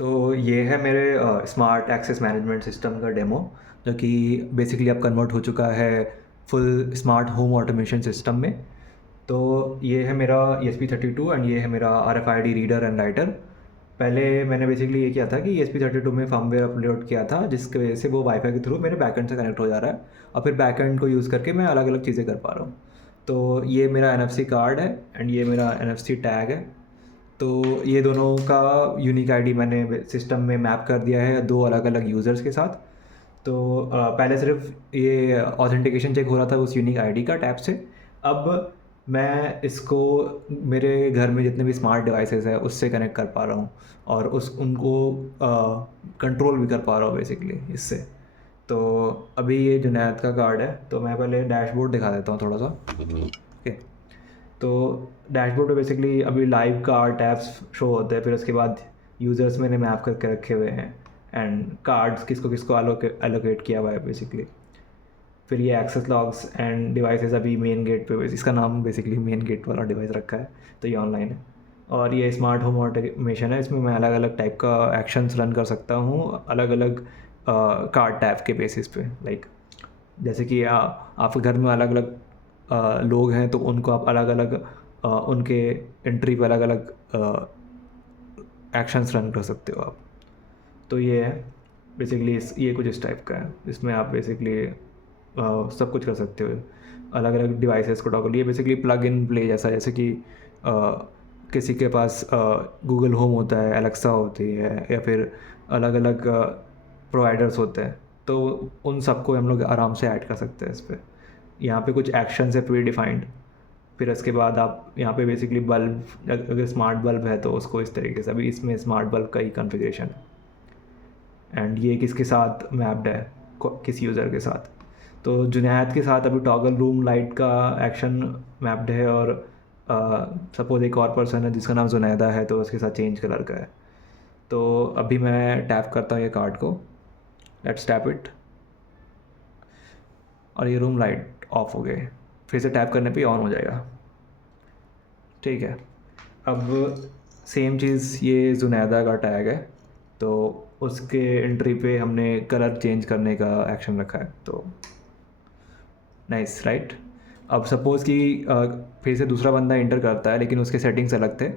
तो ये है मेरे स्मार्ट एक्सेस मैनेजमेंट सिस्टम का डेमो, जो कि बेसिकली अब कन्वर्ट हो चुका है full smart home automation system में। तो ये है मेरा ESP32 एंड ये है मेरा RFID रीडर एंड राइटर। पहले मैंने बेसिकली ये किया था कि ESP32 में फर्मवेयर अपलोड किया था, जिसकी वजह से वो वाईफाई के थ्रू मेरे बैकएंड से कनेक्ट हो जा रहा है, और फिर बैकएंड को यूज़ करके मैं अलग अलग चीज़ें कर पा रहा हूँ। तो ये मेरा NFC कार्ड है एंड ये मेरा NFC टैग है। तो ये दोनों का यूनिक आईडी मैंने सिस्टम में मैप कर दिया है दो अलग अलग यूज़र्स के साथ। तो पहले सिर्फ ये ऑथेंटिकेशन चेक हो रहा था उस यूनिक आईडी का टैब से। अब मैं इसको मेरे घर में जितने भी स्मार्ट डिवाइसेस हैं उससे कनेक्ट कर पा रहा हूँ, और उस उनको कंट्रोल भी कर पा रहा हूँ बेसिकली इससे। तो अभी ये जुनैद का कार्ड है, तो मैं पहले डैशबोर्ड दिखा देता हूँ थोड़ा सा। ओके। तो डैशबोर्ड पे बेसिकली अभी लाइव कार्ड टैब्स शो होते हैं, फिर उसके बाद यूज़र्स मैंने मैप करके रखे हुए हैं, एंड कार्ड्स किसको किसको एलोकेट किया हुआ है बेसिकली। फिर ये एक्सेस लॉग्स एंड डिवाइसेस अभी मेन गेट पे, इसका नाम बेसिकली मेन गेट वाला डिवाइस रखा है, तो ये ऑनलाइन है। और ये स्मार्ट होम ऑटोमेशन है, इसमें मैं अलग अलग टाइप का एक्शंस रन कर सकता हूँ अलग अलग कार्ड टैब के बेसिस पे। लाइक जैसे कि आपके घर में अलग अलग लोग हैं, तो उनको आप अलग अलग उनके एंट्री पे अलग अलग एक्शंस रन कर सकते हो आप। तो ये है बेसिकली ये कुछ इस टाइप का है, इसमें आप बेसिकली सब कुछ कर सकते हो अलग अलग डिवाइसेस को टॉगल। ये बेसिकली प्लग इन प्ले जैसा, जैसे कि किसी के पास गूगल होम होता है, एलेक्सा होती है, या फिर अलग अलग प्रोवाइडर्स होते हैं, तो उन सबको हम लोग आराम से ऐड कर सकते हैं इस पर। यहाँ पे कुछ एक्शंस है प्री डिफाइंड। फिर उसके बाद आप यहाँ पे बेसिकली बल्ब, अगर स्मार्ट बल्ब है तो उसको इस तरीके से, अभी इसमें स्मार्ट बल्ब का ही कॉन्फ़िगरेशन है, एंड ये किसके साथ मैप्ड है, किस यूज़र के साथ। तो जुनैद के साथ अभी टॉगल रूम लाइट का एक्शन मैप्ड है, और सपोज एक और पर्सन है जिसका नाम जुनैदा है, तो उसके साथ चेंज कलर का है। तो अभी मैं टैप करता हूँ ये कार्ड को, लेट्स टैप इट, और ये रूम लाइट ऑफ हो गए। फिर से टैप करने पे ऑन हो जाएगा। ठीक है। अब सेम चीज़, ये जुनैदा का टैग है, तो उसके एंट्री पे हमने कलर चेंज करने का एक्शन रखा है। तो नाइस राइट। अब सपोज़ कि फिर से दूसरा बंदा इंटर करता है, लेकिन उसके सेटिंग्स अलग थे,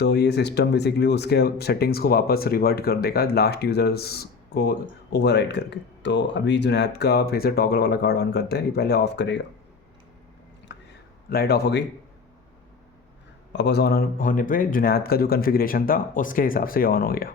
तो ये सिस्टम बेसिकली उसके सेटिंग्स को वापस रिवर्ट कर देगा लास्ट यूज़र्स को ओवरराइड करके। तो अभी जुनैद का फिर से टॉगल वाला कार्ड ऑन करते हैं, ये पहले ऑफ करेगा। लाइट ऑफ हो गई। वापस ऑन होने पे जुनैद का जो कॉन्फ़िगरेशन था उसके हिसाब से ऑन हो गया।